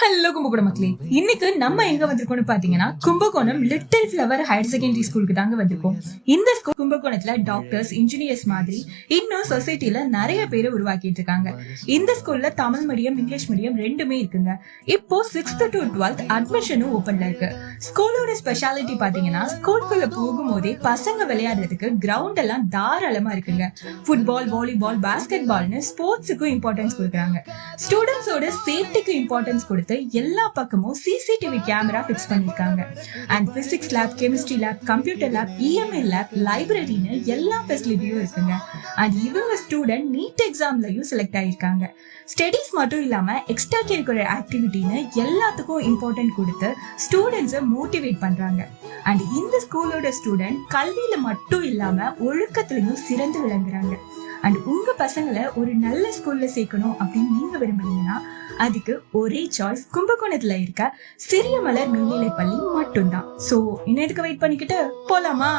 Hello Kumbakonam மக்களே, இன்னைக்கு நம்ம எங்க வந்திருக்கோம்னு பாத்தீங்கன்னா Kumbakonam little flower higher secondary ஸ்கூலுக்கு தாங்க வந்திருக்கோம். இந்த ஸ்கூல் கும்பகோணத்துல டாக்டர்ஸ், இன்ஜினியர்ஸ் மாதிரி இன்னும் சொசைட்டில நிறைய பேரை உருவாக்கிட்டு இருக்காங்க. இந்த ஸ்கூல்ல தமிழ் மீடியம், இங்கிலீஷ் மீடியம் ரெண்டுமே இருக்குங்க. இப்போ 6th to 12th அட்மிஷனும் ஓபன்ல இருக்கு. ஸ்கூலோட ஸ்பெஷாலிட்டி பாத்தீங்கன்னா ஸ்கூலுக்குள்ள போகும்போதே பசங்க விளையாடுறதுக்கு கிரவுண்ட் எல்லாம் தாராளமா இருக்குங்க. ஃபுட்பால், வாலிபால், பாஸ்கெட் பால்னு ஸ்போர்ட்ஸுக்கும் இம்பார்ட்டன்ஸ் கொடுக்குறாங்க. ஸ்டூடெண்ட்ஸோட சேஃப்டிக்கு இம்பார்ட்டன்ஸ் கொடுத்து எல்லா பக்கமும் சிசிடிவி கேமரா பிக்ஸ் பண்ணிருக்காங்க. And physics lab, chemistry lab, computer lab, EMI lab, லைப்ரரின்னு எல்லா ஃபெசிலிட்டியும் இருக்குங்க. அண்ட் இவங்க ஸ்டூடெண்ட் நீட் எக்ஸாம்லயும் செலக்ட் ஆயிருக்காங்க. ஸ்டடீஸ் மட்டும் இல்லாம எக்ஸ்ட்ரா கரிக்குலர் ஆக்டிவிட்டின்னு எல்லாத்துக்கும் இம்பார்ட்டன்ட் கொடுத்து ஸ்டூடெண்ட்ஸை மோட்டிவேட் பண்றாங்க. அண்ட் இந்த ஸ்கூலோட ஸ்டூடெண்ட் கல்வியில மட்டும் இல்லாம ஒழுக்கத்திலையும் சிறந்து விளங்குறாங்க. அண்ட் உங்க பசங்களை ஒரு நல்ல ஸ்கூல்ல சேர்க்கணும் அப்படின்னு நீங்க விரும்புறீங்கன்னா அதுக்கு ஒரே சாய்ஸ் கும்பகோணத்துல இருக்க சிறிய மலர் மேல்நிலைப் பள்ளி மட்டும்தான். சோ இன்னும் எதுக்கு வெயிட் பண்ணிக்கிட்டு போலாமா?